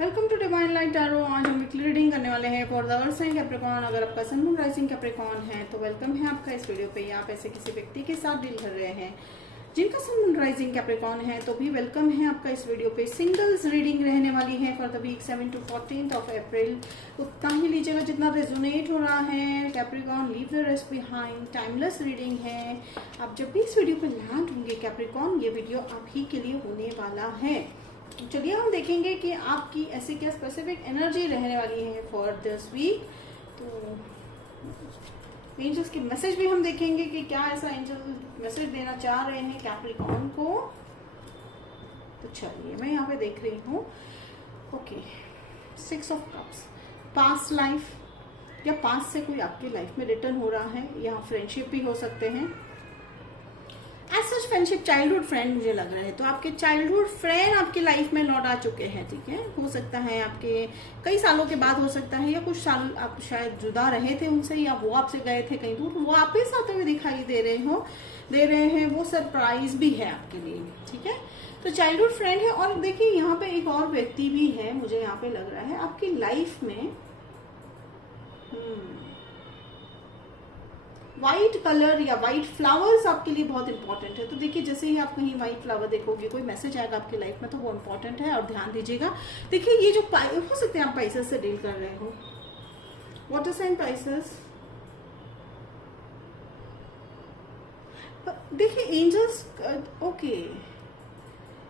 Welcome to divine light tarot. आज हम weekly reading करने वाले हैं for the earth sign Capricorn. अगर आपका सन मून राइजिंग कैप्रिकॉर्न है तो वेलकम है आपका इस वीडियो पे। आप ऐसे किसी व्यक्ति के साथ डील कर रहे हैं जिनका सन मून राइजिंग कैप्रिकॉर्न है तो भी वेलकम है आपका इस वीडियो पे। सिंगल्स रीडिंग रहने वाली है for the week 7 to 14 of April. उतना ही लीजिएगा जितना रेजोनेट हो रहा है। Capricorn leave the rest behind. Timeless reading है। आप जब भी इस वीडियो पे लैंड होंगे कैप्रिकॉर्न, ये वीडियो आप ही के लिए होने वाला है। चलिए हम देखेंगे कि आपकी ऐसी क्या स्पेसिफिक एनर्जी रहने वाली है फॉर दिस वीक। तो एंजल्स के मैसेज भी हम देखेंगे कि क्या ऐसा एंजल मैसेज देना चाह रहे हैं कैप्रिकॉर्न को। तो चलिए मैं यहाँ पे देख रही हूँ। Okay, 6 of cups, past life या पास्ट से कोई आपकी लाइफ में रिटर्न हो रहा है। यहाँ फ्रेंडशिप भी हो सकते हैं। As such friendship, childhood friend मुझे लग रहा है। तो आपके चाइल्डहुड फ्रेंड आपकी लाइफ में लौट आ चुके हैं। ठीक है, हो सकता है आपके कई सालों के बाद हो सकता है, या कुछ साल आप शायद जुदा रहे थे उनसे, या वो आपसे गए थे कहीं दूर, वो वापिस आते हुए दिखाई दे रहे हैं। वो सरप्राइज भी है आपके लिए। ठीक है, तो चाइल्डहुड फ्रेंड है। और देखिए यहाँ पे एक और व्यक्ति भी है, मुझे यहाँ पे लग रहा है आपकी लाइफ में। व्हाइट कलर या व्हाइट फ्लावर्स आपके लिए बहुत इंपॉर्टेंट है। तो देखिए जैसे ही आप कहीं व्हाइट फ्लावर देखोगे, कोई मैसेज आएगा आपकी लाइफ में, तो वो इंपॉर्टेंट है और ध्यान दीजिएगा। देखिए ये जो हो सकते हैं आप पाइसेस से डील कर रहे हो। Water sign Pisces. देखिए angels, okay,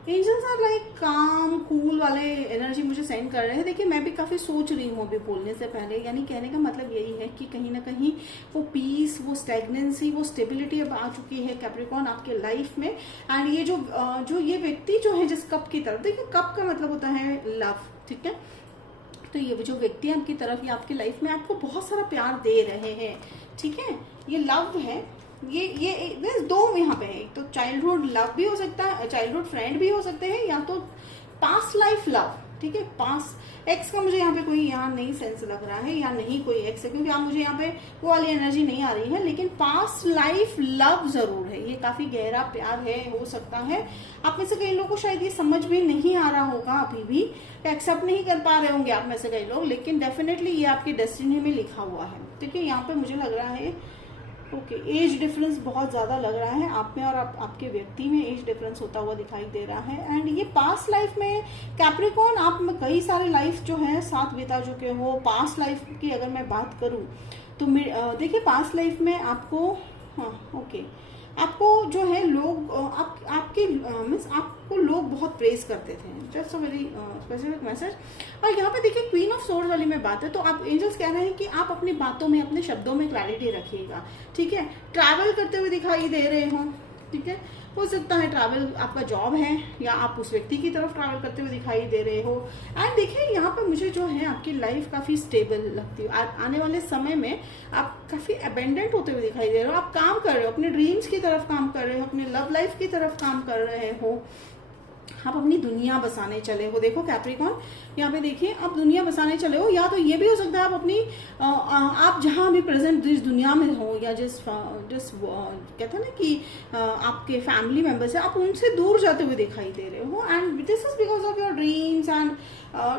angels are like काम कूल वाले एनर्जी मुझे सेंड कर रहे हैं। देखिए मैं भी काफी सोच रही हूँ अभी बोलने से पहले, यानी कहने का मतलब यही है कि कहीं ना कहीं वो पीस, वो स्टेगनेंसी, वो स्टेबिलिटी अब आ चुकी है कैप्रिकॉर्न आपके लाइफ में। एंड ये जो ये व्यक्ति जो है जिस कप की तरफ, देखिए कप का मतलब होता है लव। ठीक है, तो ये जो व्यक्ति आपकी तरफ या आपकी लाइफ में आपको बहुत सारा प्यार दे रहे हैं। ठीक है, ये लव है। ये दो यहाँ पे है। तो चाइल्डहुड लव भी हो सकता है, चाइल्डहुड फ्रेंड भी हो सकते हैं, या तो पास्ट लाइफ लव। ठीक है, पास्ट एक्स का मुझे यहाँ पे कोई यहाँ नहीं सेंस लग रहा है, या नहीं कोई एक्स है, क्योंकि आप मुझे यहाँ पे वो वाली एनर्जी नहीं आ रही है। लेकिन पास्ट लाइफ लव जरूर है। ये काफी गहरा प्यार है, हो सकता है। आप में से कई लोगों को शायद ये समझ में नहीं आ रहा होगा, अभी भी एक्सेप्ट नहीं कर पा रहे होंगे आप में से कई लोग, लेकिन डेफिनेटली ये आपकी डेस्टिनी में लिखा हुआ है। ठीक है, यहाँ पे मुझे लग रहा है ओके, एज डिफरेंस बहुत ज्यादा लग रहा है आप में और आपके व्यक्ति में एज डिफरेंस होता हुआ दिखाई दे रहा है। एंड ये पास्ट लाइफ में कैप्रिकॉर्न आप में कई सारे लाइफ जो है साथ बिता चुके हो। पास्ट लाइफ की अगर मैं बात करूं तो देखिए पास्ट लाइफ में आपको, हाँ ओके, आपको जो है लोग आपके मीन्स आपको लोग बहुत प्रेज करते थे। Just a very specific message. और यहाँ पे देखिए क्वीन ऑफ सोर्ड वाली में बात है, तो आप एंजल्स कह रहे हैं कि आप अपनी बातों में, अपने शब्दों में क्लैरिटी रखिएगा। ठीक है, ट्रैवल करते हुए दिखाई दे रहे हो। ठीक है, हो सकता है ट्रैवल आपका जॉब है, या आप उस व्यक्ति की तरफ ट्रैवल करते हुए दिखाई दे रहे हो। एंड देखिए यहाँ पे मुझे जो है आपकी लाइफ काफी स्टेबल लगती है। आने वाले समय में आप काफी अबेंडेंट होते हुए दिखाई दे रहे हो। आप काम कर रहे हो, अपने ड्रीम्स की तरफ काम कर रहे हो, अपने लव लाइफ की तरफ काम कर रहे हो। आप अपनी दुनिया बसाने चले हो। देखो कैप्रिकॉर्न यहाँ पे देखिए, आप दुनिया बसाने चले हो, या तो ये भी हो सकता है आप अपनी आप जहां भी प्रेजेंट जिस दुनिया में हो, या जिस कहते हैं ना कि आपके फैमिली मेंबर्स है, आप उनसे दूर जाते हुए दिखाई दे रहे हो। And this is because of your dreams. And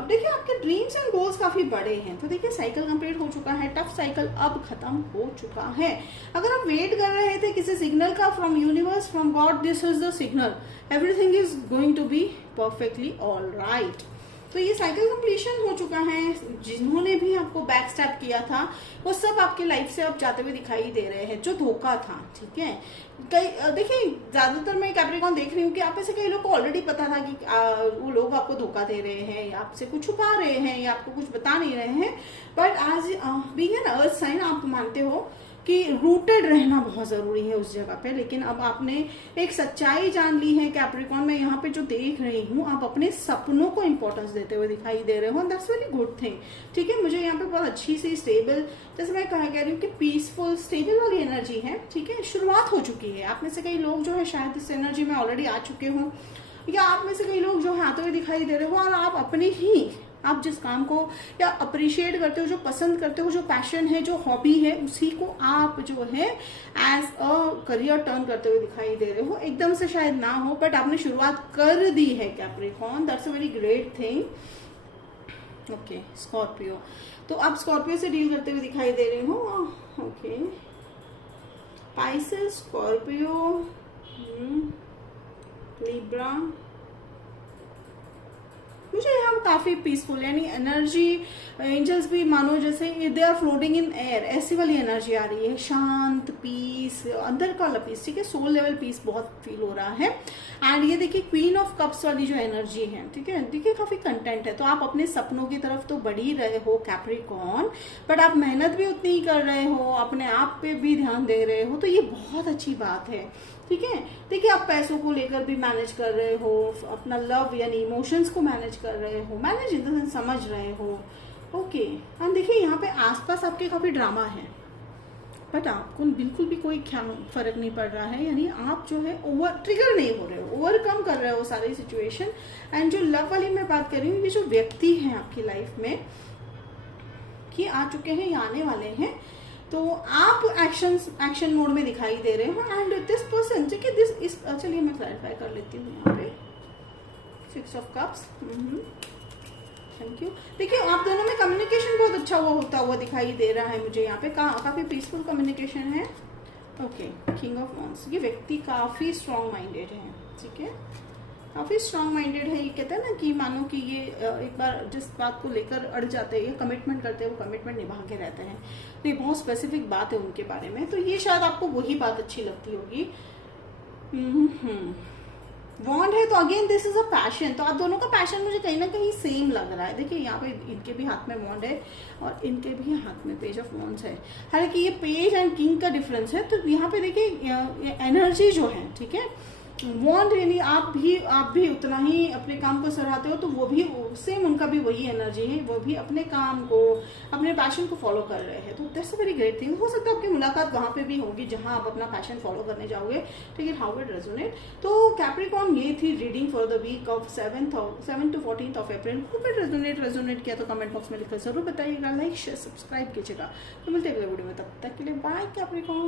देखिए आपके ड्रीम्स एंड गोल्स काफी बड़े हैं। तो देखिए साइकिल कंप्लीट हो चुका है, टफ साइकिल अब खत्म हो चुका है। अगर आप वेट कर रहे थे किसी सिग्नल का from universe, from god, this is the signal. Everything is going to be perfectly all right. तो ये साइकिल कंप्लीशन हो चुका है। जिन्होंने भी आपको बैक स्टैप किया था वो सब आपकी लाइफ से अब जाते हुए दिखाई दे रहे हैं, जो धोखा था। ठीक है, देखिए ज्यादातर मैं कैप्रिकॉर्न देख रही हूँ कि आप में से कई लोग को ऑलरेडी पता था कि वो लोग आपको धोखा दे रहे हैं, या आपसे कुछ छुपा रहे हैं, या आपको कुछ बता नहीं रहे हैं। बट आज बीइंग एन अर्थ साइन आप मानते हो कि रूटेड रहना बहुत जरूरी है उस जगह पे। लेकिन अब आपने एक सच्चाई जान ली है कैप्रिकॉर्न। मैं यहाँ पे जो देख रही हूँ, आप अपने सपनों को इंपॉर्टेंस देते हुए दिखाई दे रहे हो। That's very good thing. ठीक है, मुझे यहाँ पे बहुत अच्छी सी स्टेबल, जैसे मैं कह रही हूँ कि पीसफुल स्टेबल वाली एनर्जी है। ठीक है, शुरुआत हो चुकी है। आप में से कई लोग जो है शायद इस एनर्जी में ऑलरेडी आ चुके हो, या आप में से कई लोग जो है आते हुए दिखाई दे रहे हो। और आप अपने ही, आप जिस काम को या अप्रिशिएट करते हो, जो पसंद करते हो, जो पैशन है, जो हॉबी है, उसी को आप जो है एज अ करियर टर्न करते हुए दिखाई दे रहे हो। एकदम से शायद ना हो, बट आपने शुरुआत कर दी है Capricorn. That's a very great thing. Okay Scorpio, तो आप स्कॉर्पियो से डील करते हुए दिखाई दे रहे हो। ओके पाइसेस, स्कॉर्पियो, लिब्रा, मुझे यहाँ काफी पीसफुल यानी एनर्जी, एंजल्स भी मानो जैसे they are floating in air, ऐसी वाली एनर्जी आ रही है, शांत पीस, अंदर का वाला पीस, ठीक है, सोल लेवल पीस बहुत फील हो रहा है। एंड ये देखिए क्वीन ऑफ कप्स वाली जो एनर्जी है, ठीक है, देखिए काफी कंटेंट है। तो आप अपने सपनों की तरफ तो बढ़ ही रहे हो कैप्रिकॉर्न, बट आप मेहनत भी उतनी ही कर रहे हो, अपने आप पे भी ध्यान दे रहे हो, तो ये बहुत अच्छी बात है, ठीक है। देखिए आप पैसों को लेकर भी मैनेज कर रहे हो, अपना लव यानी इमोशंस को मैनेज कर रहे हो, मैनेज इन द सेंस समझ रहे हो। ओके एंड देखिए यहाँ पे आसपास आपके काफी ड्रामा है, बट आपको बिल्कुल भी कोई फर्क नहीं पड़ रहा है, यानी आप जो है ओवर ट्रिगर नहीं हो रहे हो, ओवरकम कर रहे हो सारी सिचुएशन। एंड जो लव वाली मैं बात कर रही हूँ, ये जो व्यक्ति हैं आपकी लाइफ में कि आ चुके हैं या आने वाले हैं, तो आप एक्शन मोड में दिखाई दे रहे हो। एंड दिस पर्सन, ठीक है, दिस इस, चलिए मैं क्लैरिफाई कर लेती हूँ यहाँ पे, 6 ऑफ कप्स, थैंक यू। देखिए आप दोनों में कम्युनिकेशन बहुत अच्छा होता हुआ दिखाई दे रहा है मुझे यहाँ पे, काफी पीसफुल कम्युनिकेशन है। ओके किंग ऑफ वांड्स, ये व्यक्ति काफी स्ट्रॉन्ग माइंडेड है, ठीक है, काफी स्ट्रॉन्ग माइंडेड है। ये कहते हैं ना कि मानो कि ये एक बार जिस बात को लेकर अड़ जाते हैं, कमिटमेंट करते हैं, वो कमिटमेंट निभा के रहते हैं, तो ये बहुत स्पेसिफिक बात है उनके बारे में, तो ये शायद आपको वही बात अच्छी लगती होगी। वॉन्ड है तो again this is a passion, तो आप दोनों का पैशन मुझे कहीं ना कहीं सेम लग रहा है। देखिए यहाँ पे इनके भी हाथ में वॉन्ड है और इनके भी हाथ में पेज ऑफ वॉन्ड्स है, हालांकि ये पेज एंड किंग का डिफरेंस है। तो यहाँ पे देखिए एनर्जी जो है, ठीक है, वॉन्ड यानी आप भी उतना ही अपने काम को सराहते हो, तो वो भी सेम, उनका भी वही एनर्जी है, वो भी अपने काम को, अपने पैशन को फॉलो कर रहे हैं। तो that's a very great thing. हो सकता है आपकी मुलाकात वहां पे भी होगी जहां आप अपना पैशन फॉलो करने जाओगे, ठीक है, हाउ इट रेजोनेट। तो कैप्रिकॉर्न ये थी reading for the week of 7 to 14 of April. How it resonate किया तो कमेंट बॉक्स में लिखकर जरूर बताइएगा, लाइक शेयर सब्सक्राइब कीजिएगा। तो मिलते हैं अगले वीडियो में, तब तक के लिए बाय कैप्रिकॉर्न।